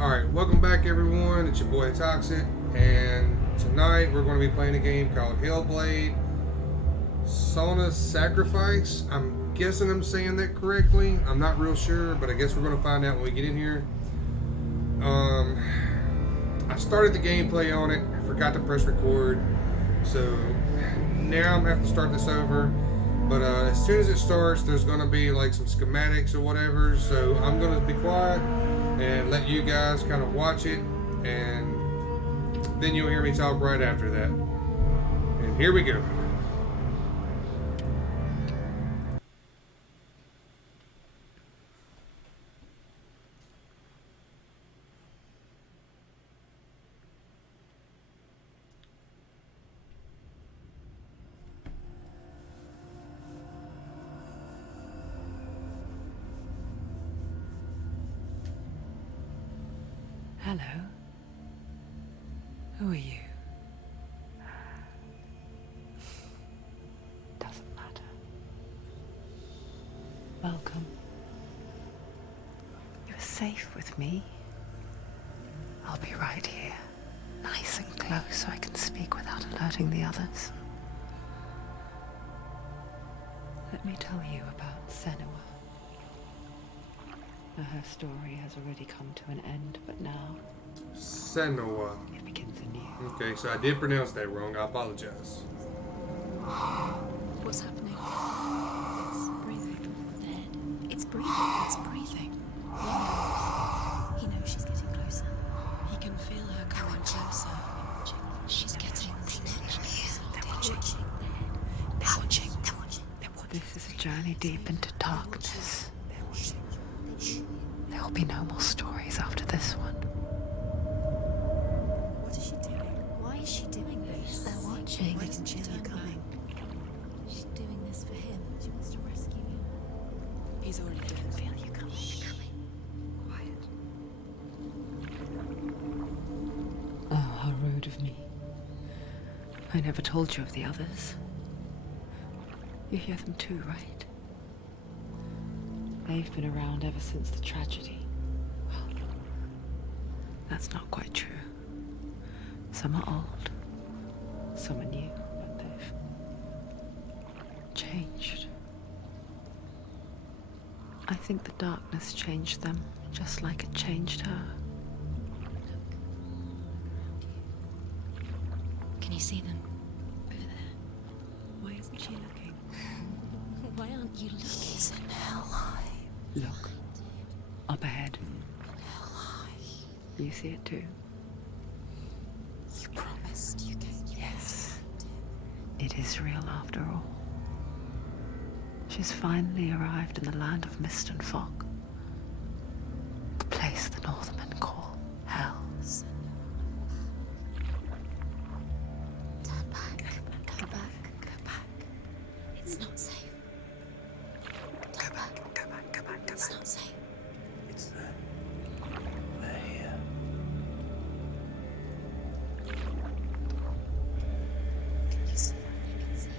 Alright, welcome back everyone. It's your boy Toxic, and tonight we're going to be playing a game called Hellblade Sacrafice. I'm guessing I'm saying that correctly. I'm not real sure, but I guess we're going to find out when we get in here. I started the gameplay on it, I forgot to press record, so now I'm going to have to start this over. But as soon as it starts, there's going to be like some schematics or whatever, so I'm going to be quiet and let you guys kind of watch it, and then you'll hear me talk right after that. And here we go. Hello. Who are you? Doesn't matter. Welcome. You're safe with me. I'll be right here, nice and close so I can speak without alerting the others. Let me tell you about Senua. Her story has already come to an end, but now Senua. it begins anew. Okay, so I did pronounce that wrong. I apologize. What's happening? It's breathing. Dead. It's breathing. It's breathing. He knows she's getting closer. He can feel her coming closer. She's getting closer. They're watching. They're watching. They're watching. They're watching. This is a journey deep into darkness. There will be no more stories after this one. What is she doing? Why is she doing this? They're watching. They can feel her coming. She's doing this for him. She wants to rescue you. He's already dead. Feel you coming. Quiet. Oh, how rude of me. I never told you of the others. You hear them too, right? They've been around ever since the tragedy. Well, that's not quite true. Some are old, some are new, but they've changed. I think the darkness changed them, just like it changed her. Can you see them? Over there. Why isn't she looking? Why aren't you looking? He's in Helheim. Look, up ahead. You see it too? You promised you gave you. Yes. It is real after all. She's finally arrived in the land of mist and fog. The place the Northmen call Hell. Turn back. Go back. Go back. It's not safe. Go back. Go back. Go back. Go it's back. Not safe. It's there. They're here. Can you see them? You can see it.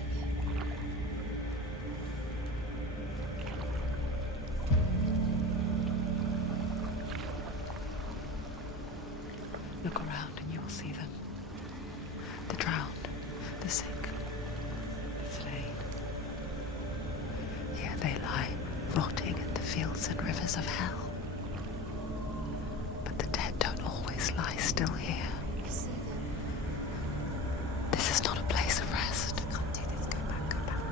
Look around and you'll see them. The drowned, the sick, the slain. Here they lie, rotting in the fields and rivers of hell. But the dead don't always lie still here. You see them. This is not a place of rest. You can't do this. Go back. Go back.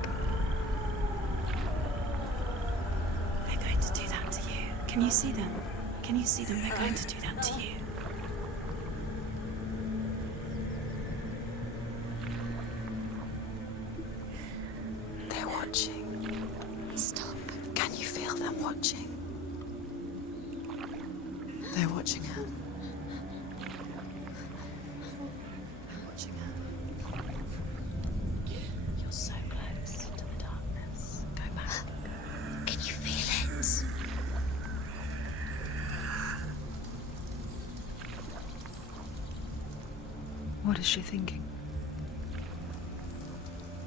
They're going to do that to you. Can you see them? Can you see them? They're going to do that to you. They're watching. Stop. Can you feel them watching? They're watching her. They're watching her. You're so close to the darkness. Go back. Can you feel it? What is she thinking?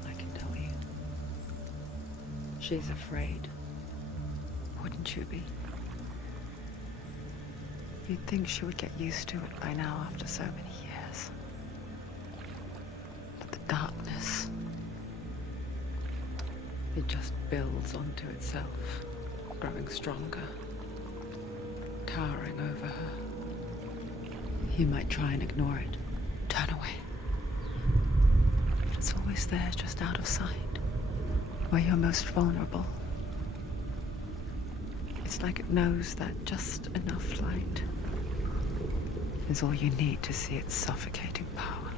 I can tell you. She's afraid. Wouldn't you be? You'd think she would get used to it by now after so many years. But the darkness, it just builds onto itself, growing stronger, towering over her. You might try and ignore it, turn away. It's always there, just out of sight, where you're most vulnerable. It's like it knows that just enough light is all you need to see its suffocating power.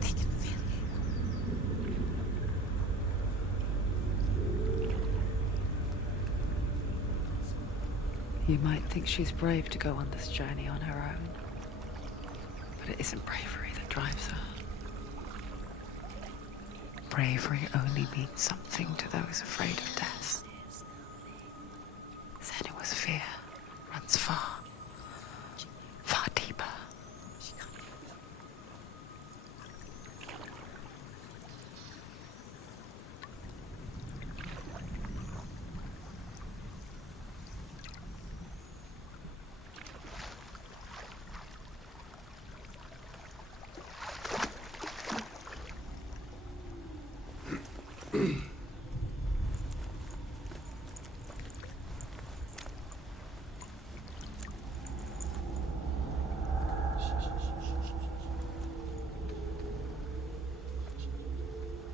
They can feel it. You might think she's brave to go on this journey on her own, but it isn't bravery that drives her. Bravery only means something to those afraid of death. Senua's fear runs far, far deeper.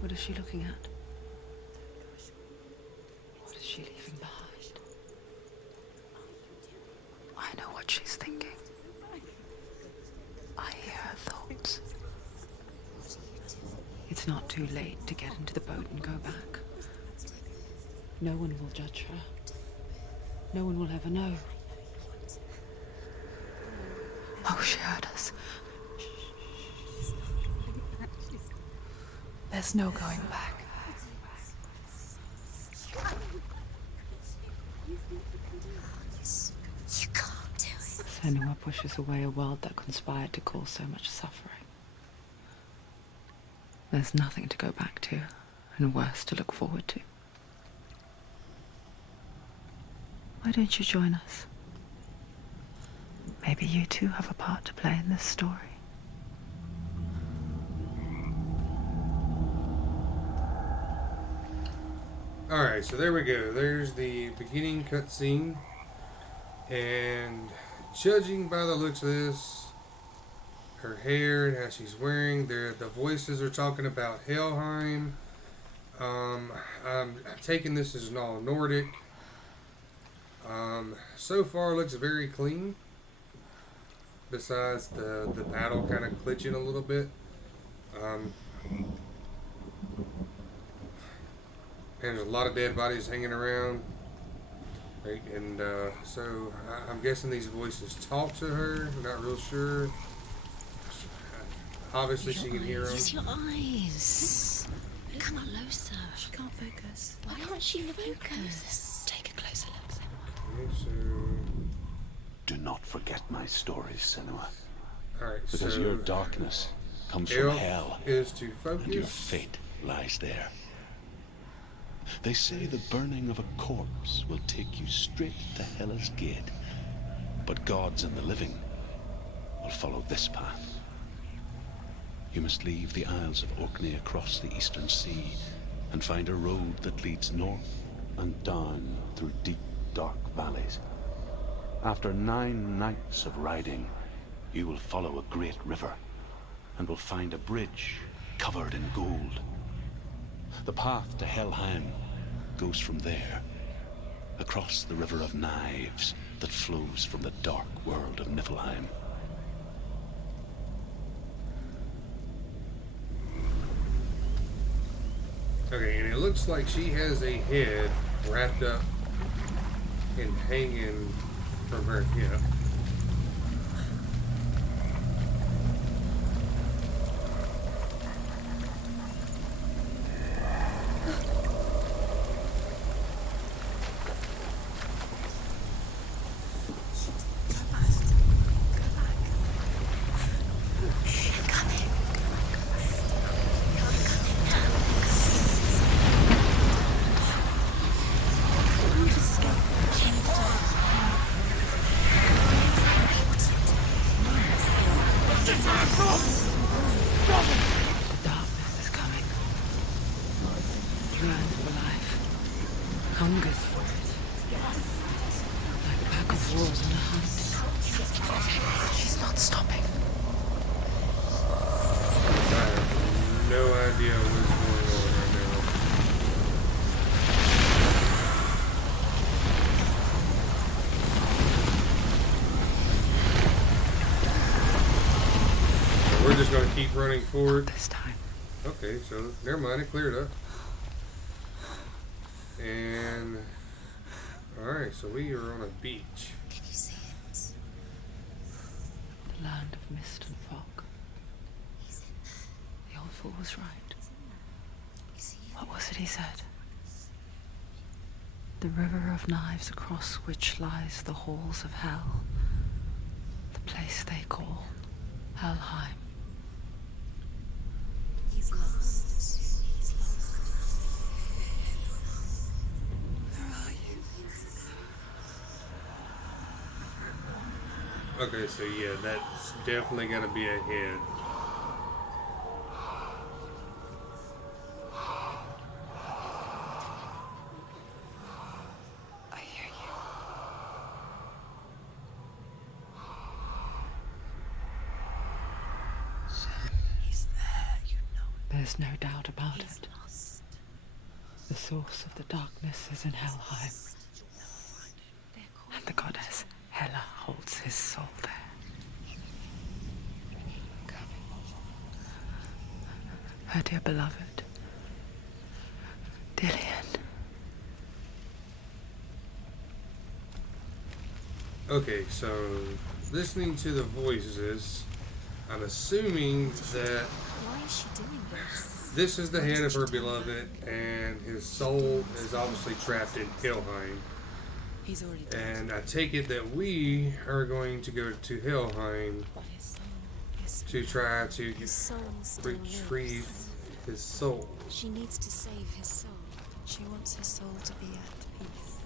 What is she looking at? What is she leaving behind? I know what she's thinking. I hear her thoughts. It's not too late to get into the boat and go back. No one will judge her. No one will ever know. Oh, she heard us. There's no going back. You can't do it. Senua pushes away a world that conspired to cause so much suffering. There's nothing to go back to, and worse to look forward to. Why don't you join us? Maybe you too have a part to play in this story. Alright, so there we go. There's the beginning cutscene. And judging by the looks of this, her hair and how she's wearing, the voices are talking about Helheim. I'm taking this as all Nordic. So far looks very clean. Besides the battle kind of glitching a little bit. And there's a lot of dead bodies hanging around. Right? And so I'm guessing these voices talk to her. I'm not real sure. Obviously she can hear them. Use your eyes. Come on, closer. She can't focus. Why can't she focus? Take a closer look. Okay, so... Do not forget my stories, Senua. Alright, Because so... your darkness comes from Elf hell, is to and your focus. fate lies there. They say the burning of a corpse will take you straight to Hellas Gate, but gods and the living will follow this path. You must leave the Isles of Orkney across the eastern sea and find a road that leads north and down through deep, dark valleys. After 9 nights of riding, you will follow a great river and will find a bridge covered in gold. The path to Helheim goes from there, across the River of Knives that flows from the dark world of Niflheim. Okay, and it looks like she has a head wrapped up and hanging from her hip. idea what's going on right now. So we're just going to keep running forward. This time. Okay, so never mind, it cleared up. And alright, so we are on a beach. Can you see it? The land of mist and fog. He's in there. The old fool was right. You see it? What was it he said? The river of knives across which lies the halls of hell. The place they call Helheim. He's lost. He's lost. Where are you? Okay, so yeah, that's definitely gonna be ahead. I hear you. He's there, you know. There's no doubt about He's it. lost. The source of the darkness is in Helheim, They're called and the goddess Hela holds his soul there. Her dear beloved, Dillian. Okay, so listening to the voices, I'm assuming that Why is she doing this? this is the head of her beloved, and his soul is obviously trapped in Helheim. He's already dead. And I take it that we are going to go to Helheim His soul is to try to his soul still retrieve lives. his soul. She needs to save his soul. She wants his soul to be at peace.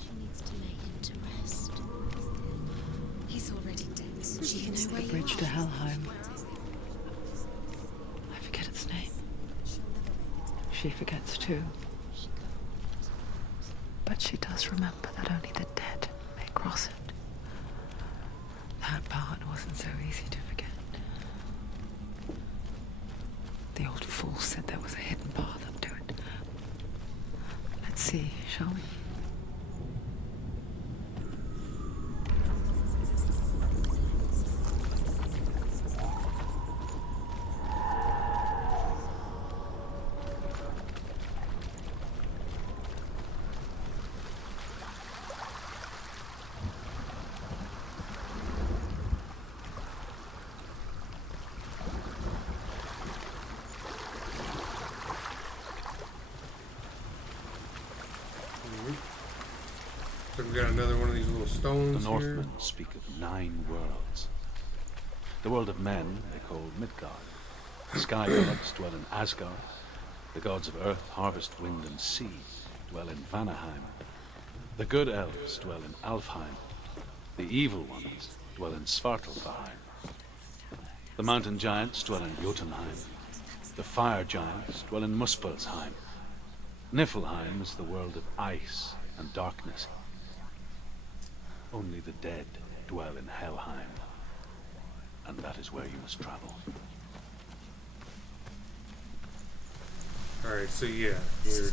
She needs to lay him to rest. He's already dead. She can know where The you bridge are. to Helheim. I forget its name. She forgets too. But she does remember that only the dead may cross it. That part wasn't so easy to forget. The old fool said there was a hidden path up to it. Let's see, shall we? So we got another one of these little The stones here. Northmen speak of 9 worlds. The world of men they call Midgard. The sky gods dwell in Asgard. The gods of earth, harvest, wind, and sea dwell in Vanaheim. The good elves dwell in Alfheim. The evil ones dwell in Svartalfheim. The mountain giants dwell in Jotunheim. The fire giants dwell in Muspelheim. Niflheim is the world of ice and darkness. Only the dead dwell in Helheim, and that is where you must travel. Alright, so yeah, we're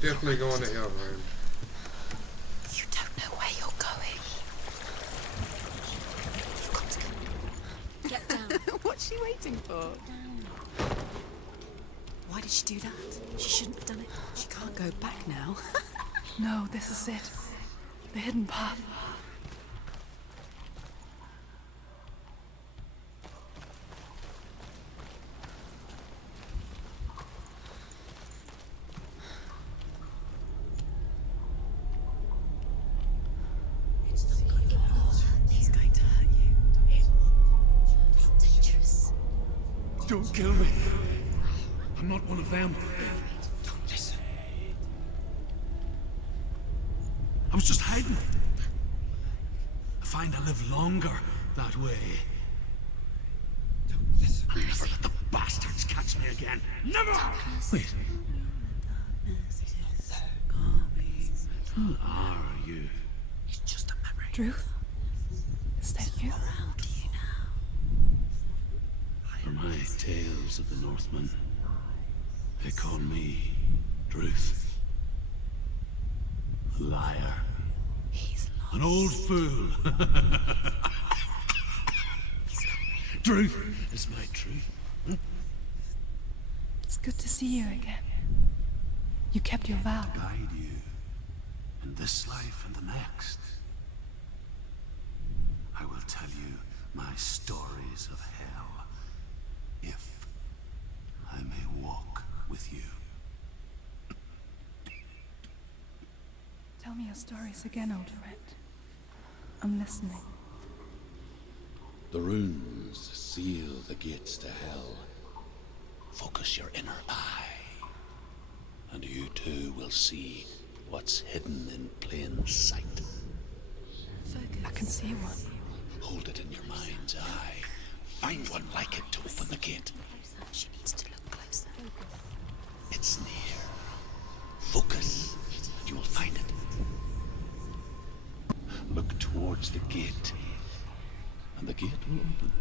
definitely going to Helheim. You don't know where you're going. You've got to go. Get down. What's she waiting for? Why did she do that? She shouldn't have done it. She can't go back now. No, this is it. The hidden path. He's going to hurt you. It's dangerous. Don't kill me. I'm not one of them. Don't listen. I was just hiding. I find I live longer that way. I'll never let the bastards catch me again. Never! Wait. Who are you? It's just a memory. Ruth? Is that you? Around you now. Are my tales of the Northmen They call me Druth. A liar. He's lost. An old fool. Druth is my truth. It's good to see you again. You kept your vow. Guide you in this life and the next. I will tell you my stories of hell, if I may walk with you. Tell me your stories again, old friend. I'm listening. The runes seal the gates to hell. Focus your inner eye, and you too will see what's hidden in plain sight. I can see one. Hold it in your mind's eye. Find one like it to open the gate. She needs to look closer. It's near. Focus, and you will find it. Look towards the gate, and the gate will open.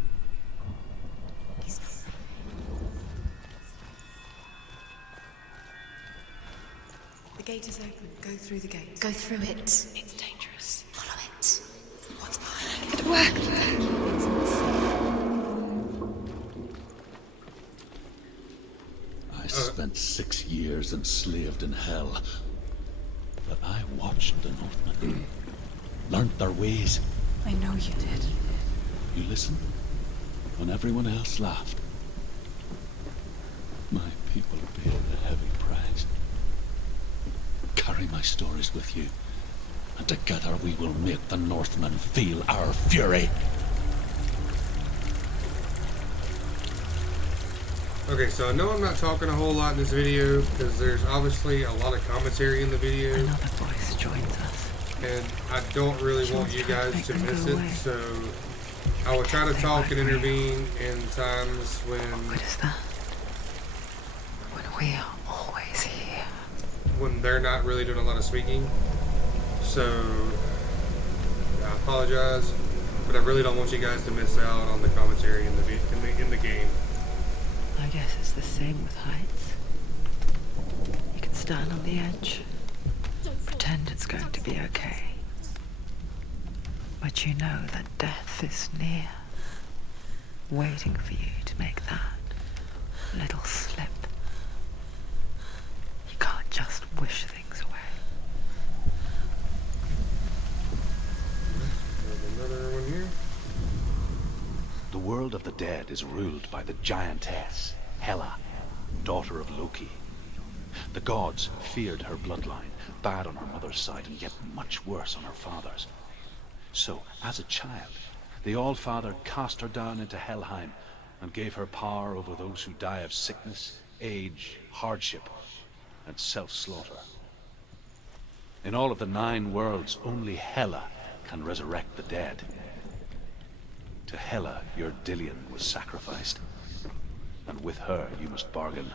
The gate is open. Go through the gate. Go through it. It's dangerous. Follow it. What's behind it? It worked. I spent 6 years enslaved in hell, but I watched the Northmen, learnt their ways. I know you did. You listened when everyone else laughed. My people paid a heavy price. Carry my stories with you, and together we will make the Northmen feel our fury. Okay, so I know I'm not talking a whole lot in this video because there's obviously a lot of commentary in the video, Another voice joins us. and I don't really want you guys to miss it, so I will try to talk and intervene in times What when is that? When we are always here. they're not really doing a lot of speaking. So I apologize, but I really don't want you guys to miss out on the commentary in the game. I guess it's the same with heights. You can stand on the edge, pretend it's going to be okay. But you know that death is near, waiting for you to make that little slip. You can't just wish things away. Another one here. The world of the dead is ruled by the giantess, Hela, daughter of Loki. The gods feared her bloodline, bad on her mother's side and yet much worse on her father's. So, as a child, the All-Father cast her down into Helheim and gave her power over those who die of sickness, age, hardship, and self-slaughter. In all of the 9 worlds, only Hela can resurrect the dead. To Hela, your Dillion was sacrificed, and with her you must bargain.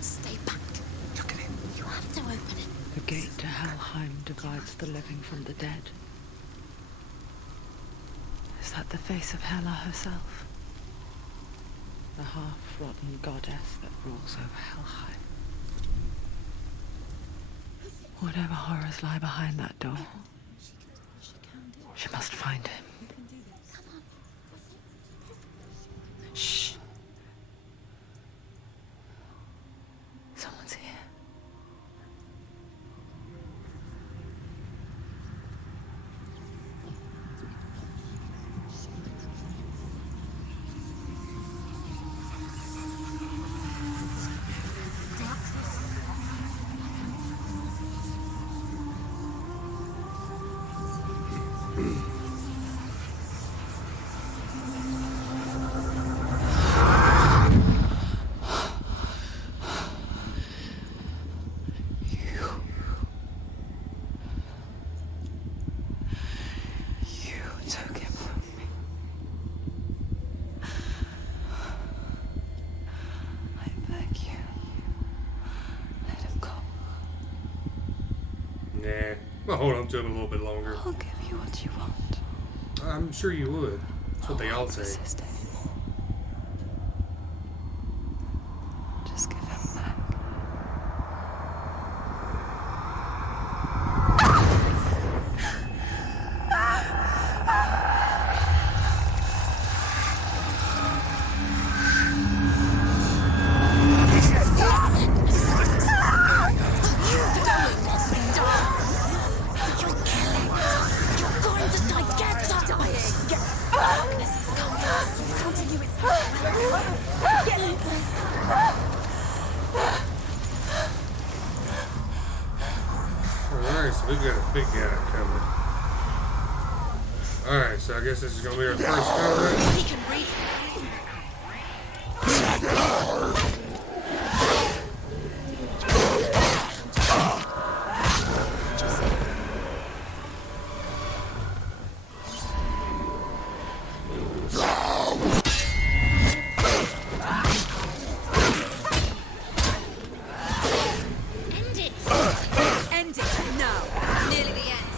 Stay back. Look at it. You have to open it. The gate to Helheim divides the living from the dead. Is that the face of Hela herself? The half-rotten goddess that rules over Helheim. Whatever horrors lie behind that door, she must find him. Shh. Someone's here. Nah, I'll hold on to him a little bit longer. I'll give you what you want. I'm sure you would. That's what they all say. Resist anymore. Just give him back. Alright, so we got a big guy coming. Alright, so I guess this is gonna be our first combat. He can read. End it! End it! No! Nearly the end.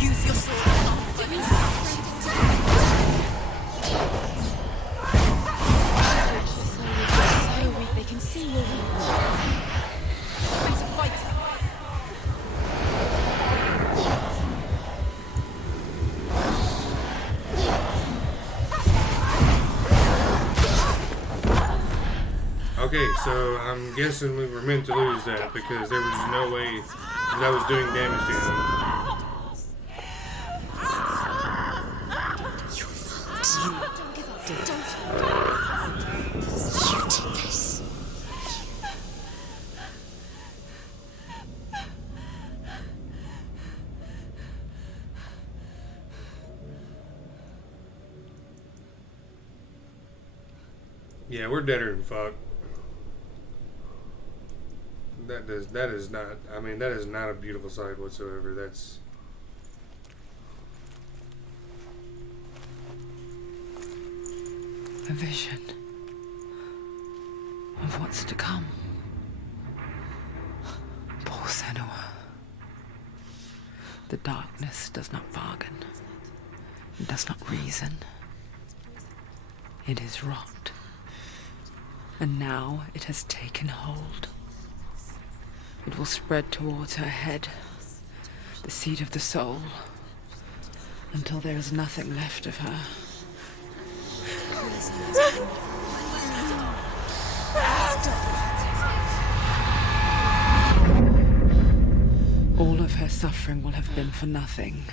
Use your sword. So weak they can see you're weak. Better fight. Okay, so I'm guessing we were meant to lose that because there was no way that I was doing damage to him. Don't give up. Don't. You did this. Yeah, we're deader than fuck. That is not, I mean, that is not a beautiful sight whatsoever. That's... A vision of what's to come. Poor Senua. The darkness does not bargain. It does not reason. It is rot. And now it has taken hold. It will spread towards her head, the seat of the soul, until there is nothing left of her. All of her suffering will have been for nothing.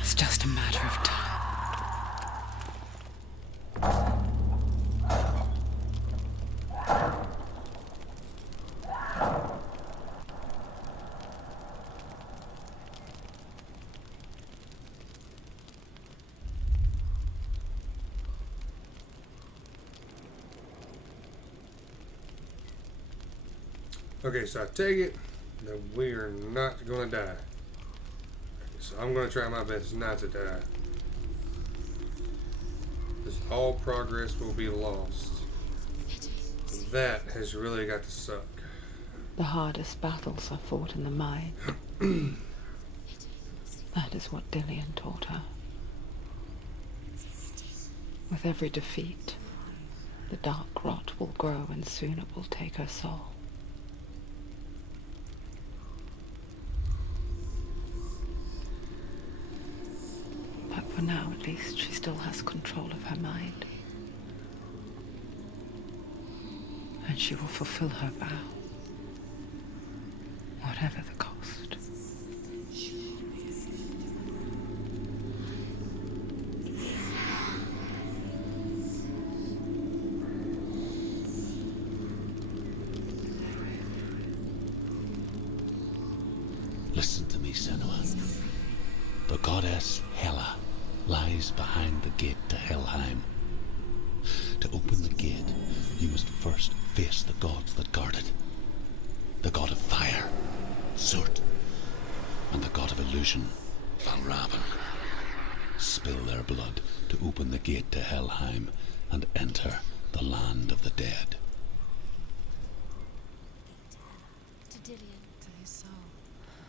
It's just a matter of time. Okay, so I take it that we are not gonna die. So I'm gonna try my best not to die. Because all progress will be lost. That has really got to suck. The hardest battles are fought in the mind. That is what Dillian taught her. With every defeat, the dark rot will grow and soon it will take her soul. But for now, at least, she still has control of her mind. And she will fulfill her vow, whatever the cost. Listen to me, Senua. The goddess Hela lies behind the gate to Helheim. To open the gate, you must first face the gods that guard it. The god of fire, Surt, and the god of illusion, Valravn, spill their blood to open the gate to Helheim and enter the land of the dead. To Dillian. To his soul.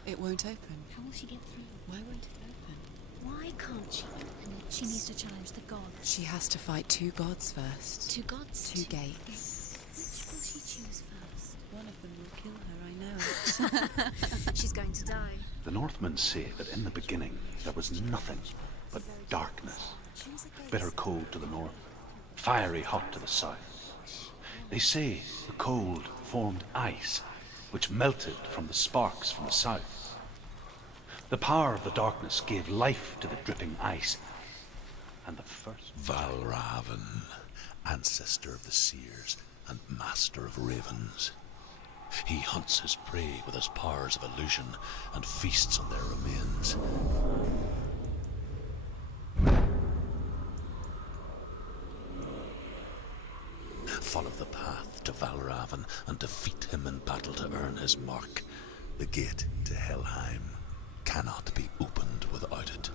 It won't open. How will she get through? Why won't it open? Why can't she open it? She needs to challenge the gods. She has to fight 2 gods first. 2 gods? 2 gates. Which will she choose first? One of them will kill her, I know. She's going to die. The Northmen say that in the beginning there was nothing but darkness. Choose a gate. Bitter cold to the north, fiery hot to the south. They say the cold formed ice, which melted from the sparks from the south. The power of the darkness gave life to the dripping ice, and the first... Valravn, ancestor of the seers and master of ravens. He hunts his prey with his powers of illusion and feasts on their remains. Follow the path to Valravn and defeat him in battle to earn his mark. The gate to Helheim cannot be opened without it.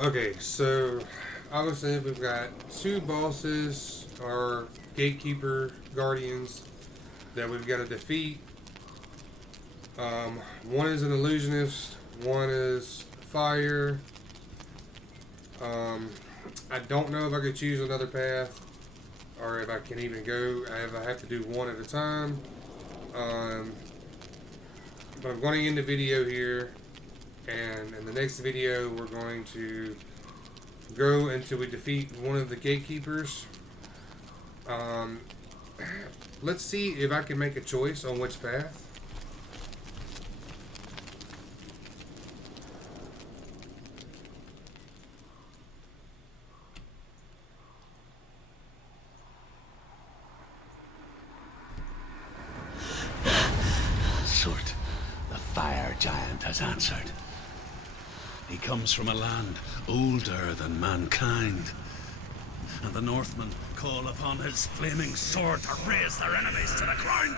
Okay, so obviously we've got 2 bosses or gatekeeper guardians that we've got to defeat. One is an illusionist, one is fire. I don't know if I could choose another path or if I can even go. If I have to do one at a time. But I'm going to end the video here. And in the next video, we're going to go until we defeat one of the gatekeepers. Let's see if I can make a choice on which path. Surt, the fire giant has answered. He comes from a land older than mankind, and the Northmen call upon his flaming sword to raise their enemies to the ground.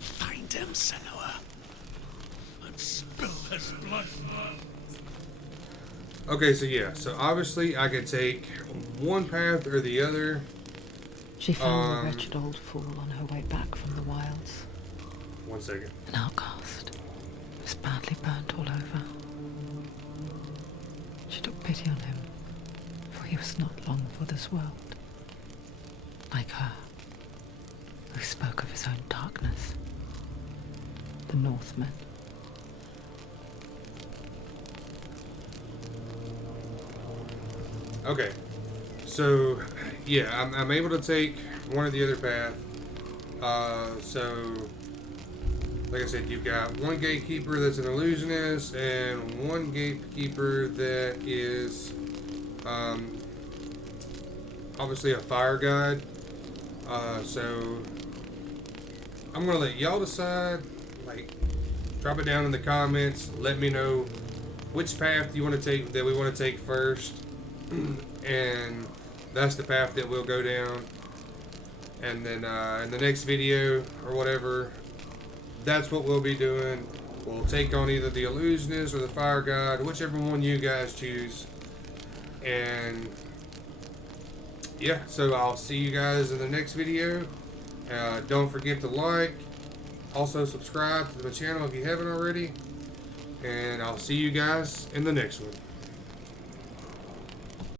Find him, Senua, and spill his blood. Okay, so yeah, so obviously I could take one path or the other. She found the wretched old fool on her way back from the wilds. 1 second. An outcast. He was badly burnt all over. She took pity on him, for he was not long for this world. Like her, who spoke of his own darkness. The Northmen. Okay, so yeah, I'm able to take one or the other path. So like I said, you've got one gatekeeper that's an illusionist and one gatekeeper that is obviously a fire god. So I'm gonna let y'all decide. Like, drop it down in the comments. Let me know which path you want to take, that we want to take first, and that's the path that we'll go down. And then in the next video or whatever, that's what we'll be doing. We'll take on either the illusionist or the fire god, whichever one you guys choose. And yeah, so I'll see you guys in the next video. Don't forget to like, also subscribe to the channel if you haven't already, and I'll see you guys in the next one.